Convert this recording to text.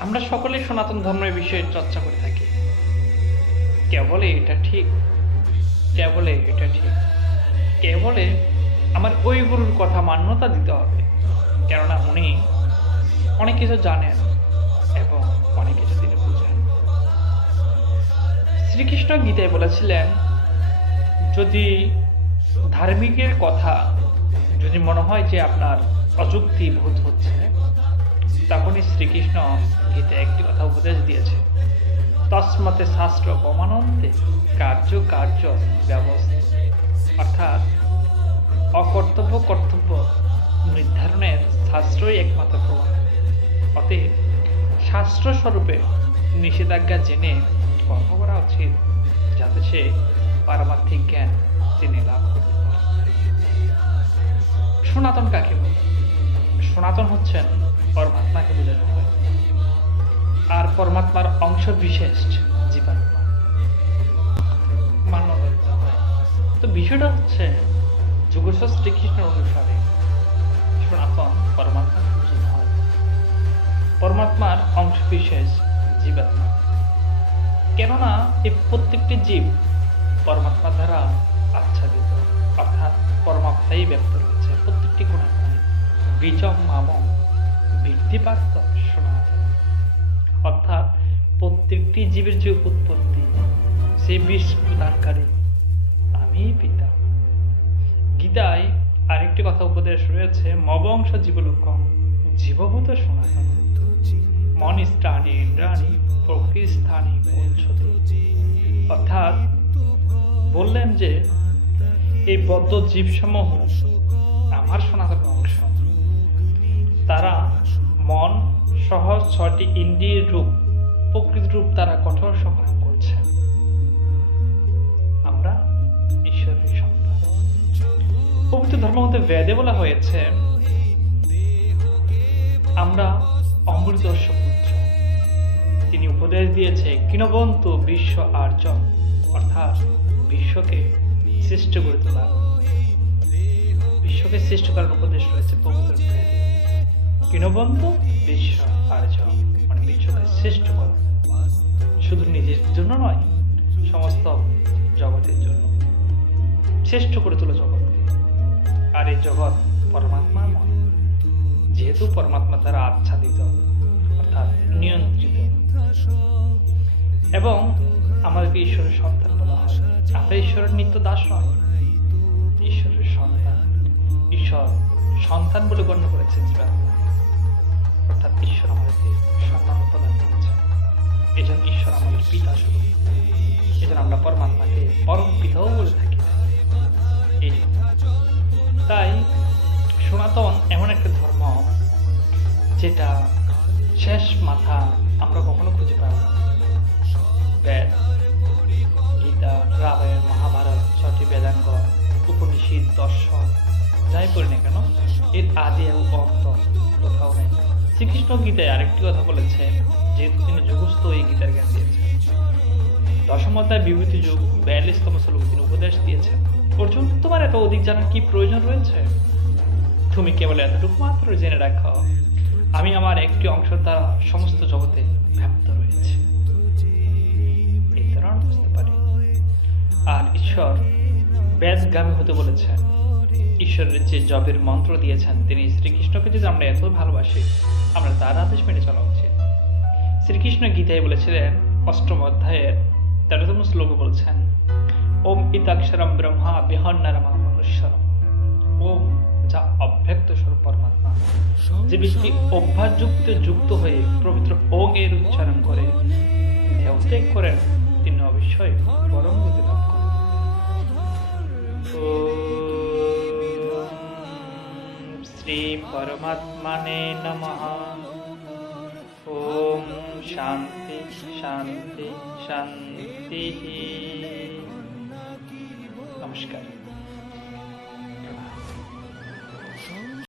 আমরা সকলেই সনাতন ধর্মের বিষয়ে চর্চা করে থাকি। কে বলে এটা ঠিক? কে বলে এটা ঠিক? কে বলে আমার ওই গুরুর কথা মান্যতা দিতে হবে। কেননা উনি অনেক কিছু জানেন এবং অনেক কিছু তিনি বুঝেন। শ্রীকৃষ্ণ গীতায় বলেছিলেন, যদি ধার্মিকের কথা, যদি মনে হয় যে আপনার অযুক্তি বোধ হচ্ছে তখনই শ্রীকৃষ্ণ গীতে একটি কথা উপদেশ দিয়েছে। তসমতে শাস্ত্র অমানন্তে কার্য কার্য ব্যবস্থা। অর্থাৎ অকর্তব্য কর্তব্য নির্ধারণের শাস্ত্রই একমাত্র প্রমাণ। অতএব শাস্ত্র স্বরূপে নিষেধাজ্ঞা জেনে কর্ম করা উচিত, যাতে সে পারমার্থিক জ্ঞান তিনি লাভ করতে পারে। সনাতন কাকে বলে? সনাতন হচ্ছেন পরমাত্মাকে বোঝানো হয় আর পরমাত্মার অংশ বিশেষ জীবাত্মা। মান্য তো বিষয়টা হচ্ছে যুগস্ব শ্রীকৃষ্ণের অনুসারে সনাতন পরমাত্মাকে বোঝানো হয়, পরমাত্মার অংশ বিশেষ জীবাত্মা। কেননা এই প্রত্যেকটি জীব পরমাত্মা দ্বারা আচ্ছাদিত, অর্থাৎ পরমাত্মাই ব্যক্ত রয়েছে প্রত্যেকটি গুণাত্মায় বীজম মামম বৃদ্ধিপাত্র সনাতন। অর্থাৎ প্রত্যেকটি জীবের যে উৎপত্তি সেই বিষ প্রদানকারী। আমি পিতা। গীতায় আরেকটি কথা উপদেশ রয়েছে, মবংশ জীবলোকম জীবভূত সনাতন। মন স্থানে ইন্দ্রাণী প্রকৃতি স্থানে অর্থাৎ বললেন যে, এই বদ্ধ জীবসমূহ আমার সনাতন অংশ। তারা মন সহ ছয়টি ইন্দ্রিয়ের রূপ, প্রকৃতি রূপ তারা কঠোর সংগ্রাম করছে। আমরা ঈশ্বরের সন্তান। পবিত্র ধর্মমতে বেদে বলা হয়েছে, আমরা অমৃতস্য পুত্র। তিনি উপদেশ দিয়েছে, কিনবন্ত বিশ্ব আর্য অর্থাৎ বিশ্বকে সৃষ্ট করে তোলা। বিশ্বকে সৃষ্ট করার উপদেশ রয়েছে পবিত্র কিনবন্ত বিশ্ব আর্য মানে বিশ্বকে সৃষ্ট করা শুধু নিজের জন্য নয়, সমস্ত জগতের জন্য। শ্রেষ্ঠ করে তোলা জগৎকে। আর এই জগৎ পরমাত্মাময় যেহেতু পরমাত্মা দ্বারা আচ্ছাদিত, অর্থাৎ নিয়ন্ত্রিত। এবং আমাদেরকে ঈশ্বরের সন্তান বলা হয়। আমরা ঈশ্বরের নিত্য দাস নয় ঈশ্বরের সন্তান, ঈশ্বর সন্তান বলে গণ্য করেছেন জীবাত্মা অর্থাৎ ঈশ্বর আমাদেরকে সন্তান প্রদান করেছেন এই জন্য ঈশ্বর আমাদের পিতা এই জন্য আমরা পরমাত্মাকে পরম পিতাও বলে থাকি। তাই সনাতন এমন একটা ধর্ম যেটা শেষ মাথা আমরা কখনো খুঁজে পাই না। বেদ, গীতা, রামায়ণ, মহাভারত, ছটি বেদাঙ্গ, উপনিষদ, দর্শন, যাই পড়ি না কেন এর আদি এবং অন্ত কোথাও নেই। শ্রীকৃষ্ণ গীতায় আরেকটি কথা বলেছেন, যেহেতু তিনি যুগস্থ, এই গীতার জ্ঞান দিয়েছেন। দশম অধ্যায়, বিভূতি যুগ, বিয়াল্লিশতম শ্লোকে তিনি উপদেশ দিয়েছেন। অর্জুন, তোমার এত অধিক জানার কি প্রয়োজন রয়েছে? তুমি কেবল এতটুকু মাত্র জেনে রাখো, আমি আমার একটি অংশ দ্বারা সমস্ত জগতে ব্যাপ্ত রয়েছে। বুঝতে পারি। আর ঈশ্বর ব্যাসগামী হতে বলেছেন ঈশ্বরের যে জবের মন্ত্র দিয়েছেন, তিনি শ্রীকৃষ্ণকে যদি আমরা এত ভালোবাসি, আমরা তার আদেশ মেনে চলা উচিত। শ্রীকৃষ্ণ গীতায় বলেছিলেন, অষ্টম অধ্যায়ের তেরোতম শ্লোকে বলছেন, ওম ইতাক্ষরম ব্রহ্মা বিহন্নারমা মনুষ্যরম। ওম যা অব্যক্ত স্বরূপ পরমাত্মা। যে ব্যক্তি অভ্যাসযুক্ত যুক্ত হয়ে পবিত্র ওং এর উচ্চারণ করে দেহত্যাগ করেন, তিনি অবশ্যই পরম গতি লাভ করেন। परमात्मने नमः। ॐ शान्ति शांति शांति। नमस्कार।